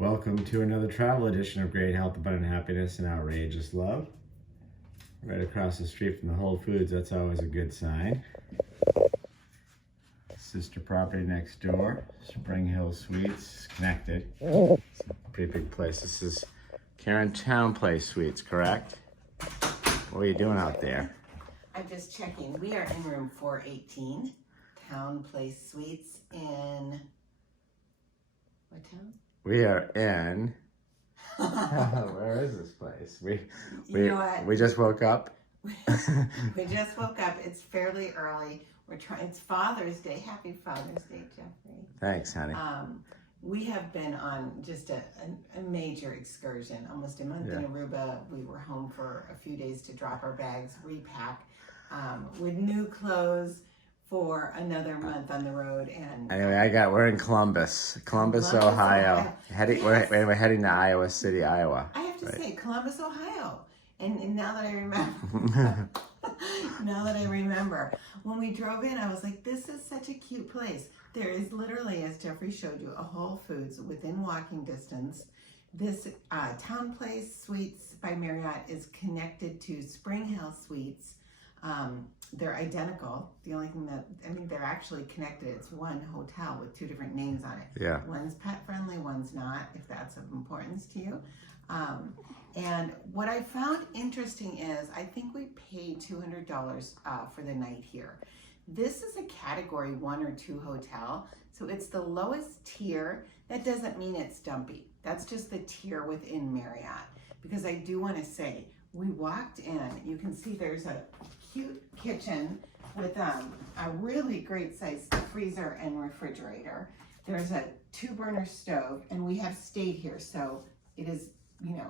Welcome to another travel edition of Great Health, Abundant Happiness, and Outrageous Love. Right across the street from the Whole Foods, that's always a good sign. Sister property next door, Spring Hill Suites, connected. It's a pretty big place. This is Karen Townplace Suites, correct? What are you doing out there? I'm just checking. We are in room 418, Townplace Suites in, what town? We are in, where is this place? You know what? We just woke up. We just woke up. It's fairly early. It's Father's Day. Happy Father's Day, Jeffrey. Thanks, honey. We have been on just a major excursion, almost a month in Aruba. We were home for a few days to drop our bags, repack, with new clothes for another month on the road. And anyway, we're in Columbus, Ohio. We're heading to Iowa City, Iowa. I have to say, Columbus, Ohio. And now that I remember, when we drove in, I was like, this is such a cute place. There is literally, as Jeffrey showed you, a Whole Foods within walking distance. This Townplace Suites by Marriott is connected to Spring Hill Suites. They're identical. The only thing they're actually connected. It's one hotel with two different names on it. Yeah. One's pet friendly, one's not, if that's of importance to you. And what I found interesting is I think we paid $200 for the night here. This is a category 1 or 2 hotel, so it's the lowest tier. That doesn't mean it's dumpy. That's just the tier within Marriott. Because I do want to say, we walked in, you can see there's a cute kitchen with a really great sized freezer and refrigerator. There's a 2-burner stove, and we have stayed here, so it is,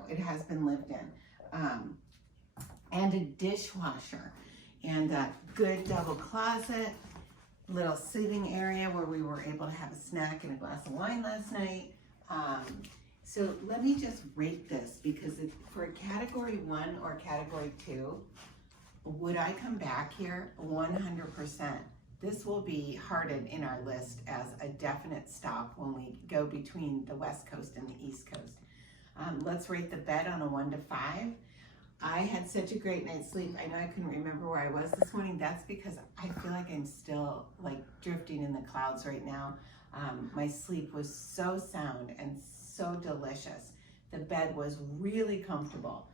it has been lived in. And a dishwasher, and a good double closet, little sitting area where we were able to have a snack and a glass of wine last night. So let me just rate this, because for a category 1 or category 2, would I come back here? 100%. This will be hearted in our list as a definite stop when we go between the West Coast and the East Coast. Let's rate the bed on a 1 to 5. I had such a great night's sleep. I know I couldn't remember where I was this morning. That's because I feel like I'm still drifting in the clouds right now. My sleep was so sound and so delicious. The bed was really comfortable.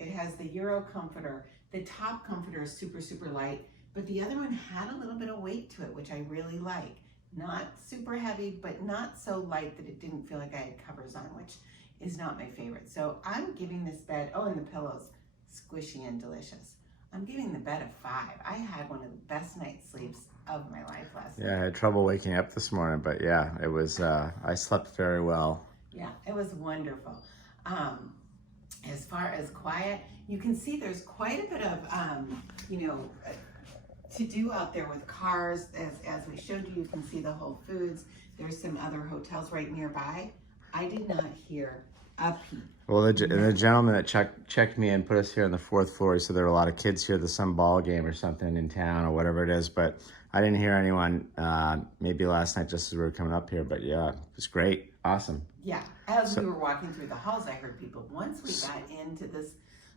It has the Euro comforter. The top comforter is super, super light, but the other one had a little bit of weight to it, which I really like. Not super heavy, but not so light that it didn't feel like I had covers on, which is not my favorite. So I'm giving this bed, and the pillows, squishy and delicious. I'm giving the bed a 5. I had one of the best night's sleeps of my life last night. Yeah, I had trouble waking up this morning, but yeah, it was, I slept very well. Yeah, it was wonderful. As far as quiet, you can see there's quite a bit of, to do out there with cars. As we showed you, you can see the Whole Foods. There's some other hotels right nearby. I did not hear a peep. Well, the gentleman that checked me in put us here on the 4th floor. He said there were a lot of kids here. There's some ball game or something in town or whatever it is, but I didn't hear anyone, maybe last night just as we were coming up here, but yeah, it was great. Awesome. Yeah, as we were walking through the halls, I heard people. Once we got into this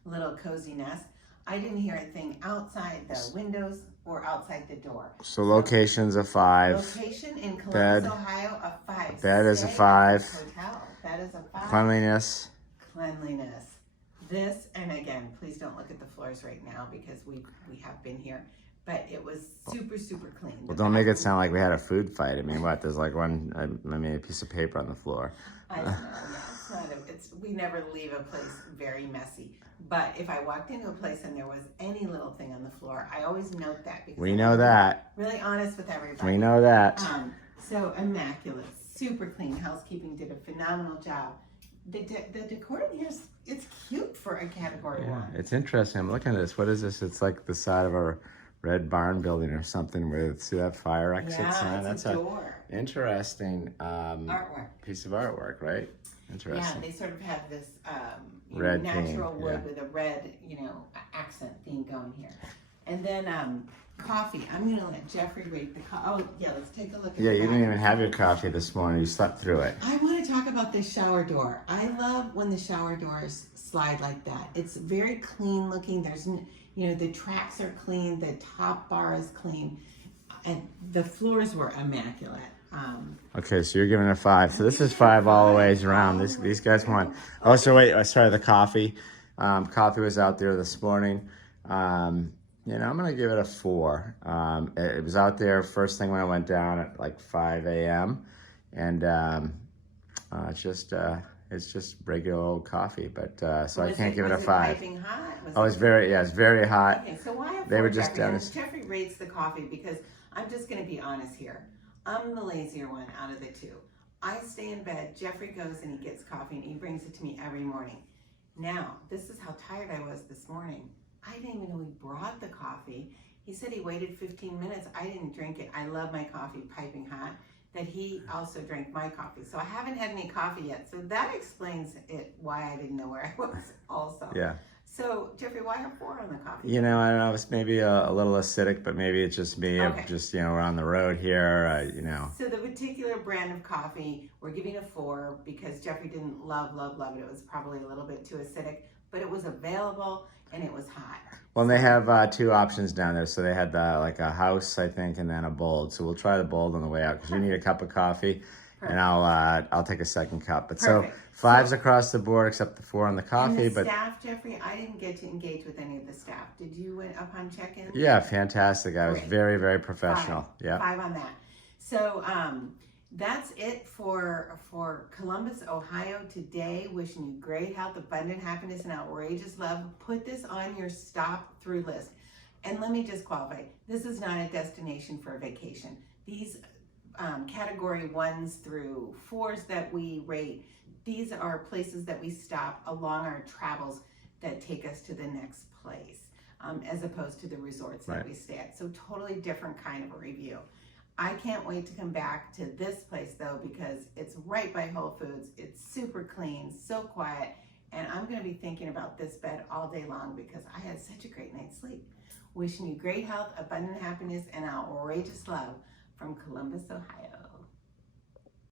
little cozy nest, I didn't hear a thing outside the windows or outside the door. So location's a 5. Location in Columbus, Ohio, a 5. Bed is a 5. Hotel, that is a 5. Cleanliness. This, and again, please don't look at the floors right now because we have been here, but it was super, super clean. Well, don't make it sound like we had a food fight. I mean, what? There's like a piece of paper on the floor. I know, yeah, we never leave a place very messy. But if I walked into a place and there was any little thing on the floor, I always note that. Because we know that. Really honest with everybody. We know that. So immaculate, super clean. Housekeeping did a phenomenal job. The decor in here, it's cute for a category 1. It's interesting. I'm looking at this. What is this? It's like the side of a red barn building or something with, see that fire exit sign? That's a door. Interesting artwork. Piece of artwork, right? Interesting. Yeah, they sort of have this red natural theme, wood with a red, accent theme going here. And then coffee. I'm gonna let Jeffrey rate the coffee. Oh yeah, let's take a look at Yeah, you that. didn't even have your coffee this morning. You slept through it. I want to talk about the shower door. I love when the shower doors slide like that. It's very clean looking. There's, the tracks are clean. The top bar is clean. And the floors were immaculate. Okay, so you're giving it a 5. So this is 5 all the ways around. These guys want. Oh, so wait. Sorry, the coffee. Coffee was out there this morning. I'm gonna give it a 4. It was out there first thing when I went down at like 5 a.m. and it's just regular old coffee. But so I can't give it a 5. Piping hot? It's very hot. Okay, so why? They were just down. Jeffrey rates the coffee because I'm just gonna be honest here. I'm the lazier one out of the two. I stay in bed, Jeffrey goes and he gets coffee and he brings it to me every morning. Now, this is how tired I was this morning. I didn't even know he brought the coffee. He said he waited 15 minutes. I didn't drink it. I love my coffee piping hot. That he also drank my coffee. So I haven't had any coffee yet. So that explains why I didn't know where I was also. Yeah. So, Jeffrey, why a 4 on the coffee? I don't know. It's maybe a little acidic, but maybe it's just me. Okay. Just, we're on the road here, So the particular brand of coffee, we're giving a 4 because Jeffrey didn't love it. It was probably a little bit too acidic, but it was available and it was hot. Well, and they have 2 options down there. So they had like a house, I think, and then a bold. So we'll try the bold on the way out because you need a cup of coffee. Perfect. And I'll take a second cup. But Perfect. So 5s across the board except the 4 on the coffee. And the but staff, Jeffrey, I didn't get to engage with any of the staff. Did you upon check-in? Yeah, fantastic. I was very, very professional. 5. Yeah. 5 on that. So that's it for Columbus, Ohio today. Wishing you great health, abundant happiness, and outrageous love. Put this on your stop through list. And let me just qualify. This is not a destination for a vacation. These category 1s through 4s that we rate, these are places that we stop along our travels that take us to the next place, as opposed to the resorts that we stay at. So totally different kind of a review. I can't wait to come back to this place though, because it's right by Whole Foods. It's super clean, so quiet, and I'm gonna be thinking about this bed all day long because I had such a great night's sleep. Wishing you great health, abundant happiness, and outrageous love from Columbus, Ohio.